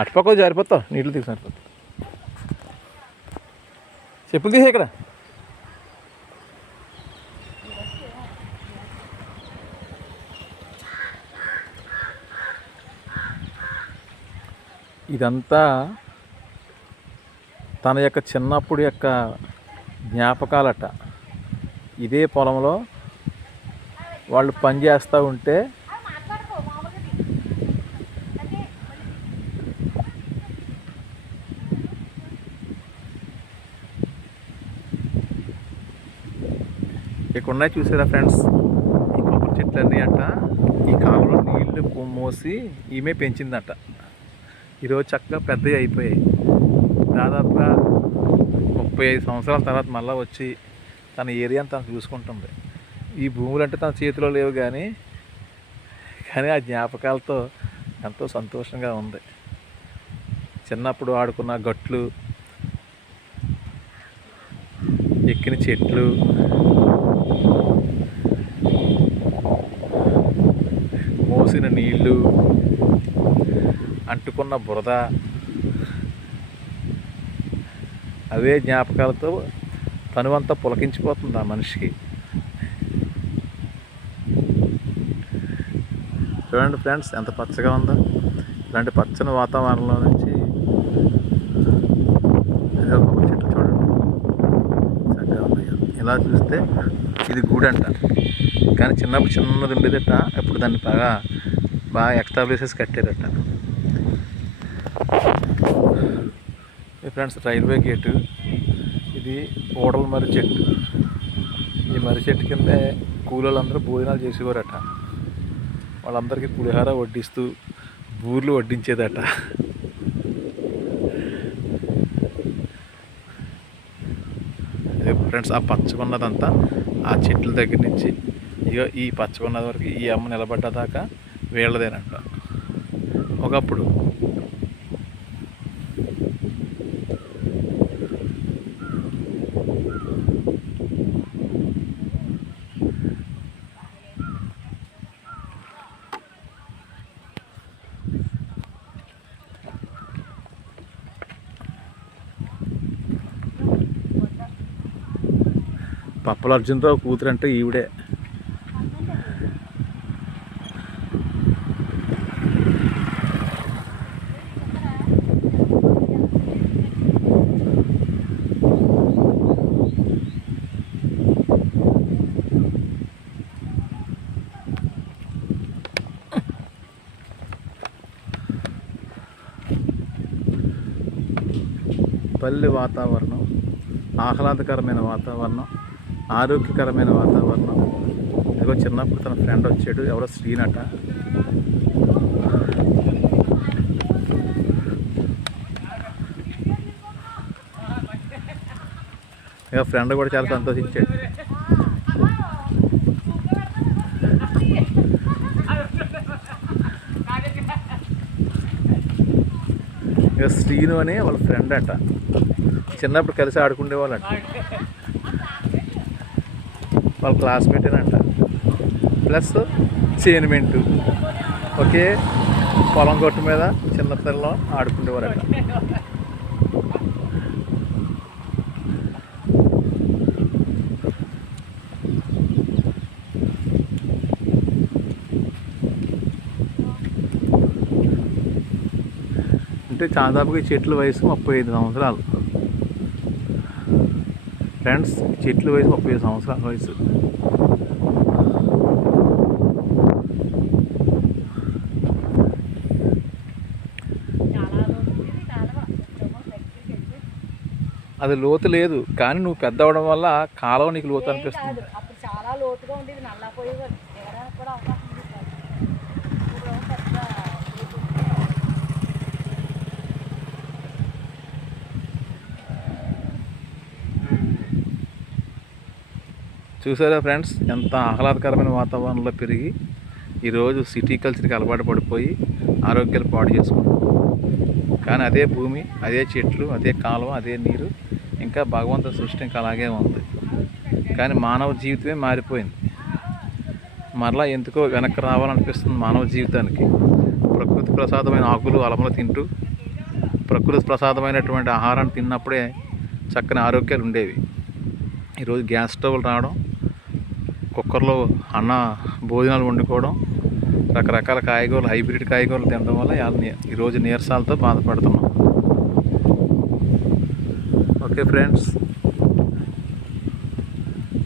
అటుపక్క జారిపోతావు, నీళ్ళు తీసి సరిపోతావు. చెప్పులు తీసే ఇక్కడ. ఇదంతా తన యొక్క చిన్నప్పుడు యొక్క జ్ఞాపకాలట. ఇదే పొలంలో వాళ్ళు పని చేస్తూ ఉంటే ఇక్కడ ఉన్నాయి చూసారా ఫ్రెండ్స్, ఈ కొబ్బరి చెట్లన్నీ అంట ఈ కాలంలో నీళ్లు మోసి ఈమె పెంచిందట. ఈరోజు చక్కగా పెద్దవి అయిపోయాయి. దాదాపుగా 35 సంవత్సరాల తర్వాత మళ్ళీ వచ్చి తన ఏరియాని తను చూసుకుంటుంది. ఈ భూములు అంటే తన చేతిలో లేవు కానీ ఆ జ్ఞాపకాలతో ఎంతో సంతోషంగా ఉంది. చిన్నప్పుడు ఆడుకున్న గట్లు, ఎక్కిన చెట్లు, మోసిన నీళ్ళు, అంటుకున్న బురద, అవే జ్ఞాపకాలతో తనువంతా పులకించిపోతుంది ఆ మనిషికి. చూడండి ఫ్రెండ్స్ ఎంత పచ్చగా ఉందో. ఇలాంటి పచ్చని వాతావరణంలో నుంచి అదే ఒక చెట్టు చూడండి చక్కగా ఉన్నాయి. ఇలా చూస్తే ఇది గూడు అంట, కానీ చిన్నప్పుడు చిన్నది ఉండేదట. ఇప్పుడు దాన్ని బాగా ఎక్స్ట్రా ప్లేసెస్ కట్టారట. ఫ్రెండ్స్ రైల్వే గేటు ఇది. ఓడల మర్రి చెట్టు. ఈ మర్రి చెట్టు కిందే కూలీలందరూ భోజనాలు చేసేవారట. వాళ్ళందరికీ పులిహార వడ్డిస్తూ బూర్లు వడ్డించేదట. ఫ్రెండ్స్ ఆ పచ్చకున్నదంతా ఆ చెట్ల దగ్గర నుంచి ఇక ఈ పచ్చకున్నది వరకు ఈ అమ్మ నిలబడ్డదాకా వీళ్ళదేనంట ఒకప్పుడు. పప్పల అర్జునరావు కూతురు అంటే ఈవిడే. పల్లె వాతావరణం, ఆహ్లాదకరమైన వాతావరణం, ఆరోగ్యకరమైన వాతావరణం. ఇదిగో చిన్నప్పుడు తన ఫ్రెండ్ వచ్చాడు, ఎవరో శ్రీనట. ఇక ఫ్రెండ్ కూడా చాలా సంతోషించాడు. ఇక శ్రీను అని వాళ్ళ ఫ్రెండ్ అంట. చిన్నప్పుడు కలిసి ఆడుకునేవాళ్ళంట. వాళ్ళ క్లాస్మేటేనంట. ప్లస్ చేనుమెంటు ఒకే పొలం గొట్టు మీద చిన్నపిల్లలు ఆడుకునేవారట. అంటే దాదాపుగా ఈ చెట్ల వయసు 35 సంవత్సరాలు ఫ్రెండ్స్. చెట్ల వయసు 35 సంవత్సరాల వయసు. అది లోతు లేదు, కానీ నువ్వు పెద్ద అవడం వల్ల కాలువ నీకు లోతు అనిపిస్తుంది. చాలా లోతుగా ఉండేది, నల్లపోయేవారు కూడా అవకాశం ఉంది. చూసారా ఫ్రెండ్స్, ఎంత ఆహ్లాదకరమైన వాతావరణంలో పెరిగి ఈరోజు సిటీ కల్చర్కి అలవాటు పడిపోయి ఆరోగ్యాలు పాడు చేసుకుంటాం. కానీ అదే భూమి, అదే చెట్లు, అదే కాలువ, అదే నీరు, ఇంకా భగవంతుడి సృష్టి ఇంకా అలాగే ఉంది. కానీ మానవ జీవితమే మారిపోయింది. మరలా ఎందుకో వెనక్కి రావాలనిపిస్తుంది మానవ జీవితానికి. ప్రకృతి ప్రసాదమైన ఆకులు అలములు తింటూ ప్రకృతి ప్రసాదమైనటువంటి ఆహారాన్ని తిన్నప్పుడే చక్కని ఆరోగ్యాలు ఉండేవి. ఈరోజు గ్యాస్ స్టవ్లు రావడం, కుక్కర్లో భోజనాలు వండుకోవడం, రకరకాల కాయగూరలు, హైబ్రిడ్ కాయగూరలు తినడం వల్ల ఈరోజు నీరసాలతో బాధపడుతున్నాం. ఓకే ఫ్రెండ్స్,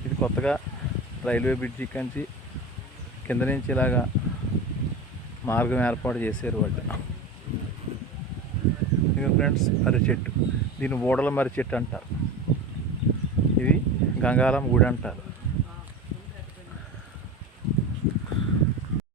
ఇది కొత్తగా రైల్వే బ్రిడ్జి కంచి కింద నుంచి ఇలాగా మార్గం ఏర్పాటు చేశారు వాళ్ళు. ఇక ఫ్రెండ్స్, మర్రి చెట్టు, దీన్ని ఊడల మర్రి చెట్టు అంటారు. ఇది గంగాళమ్మ గుడి అంటారు.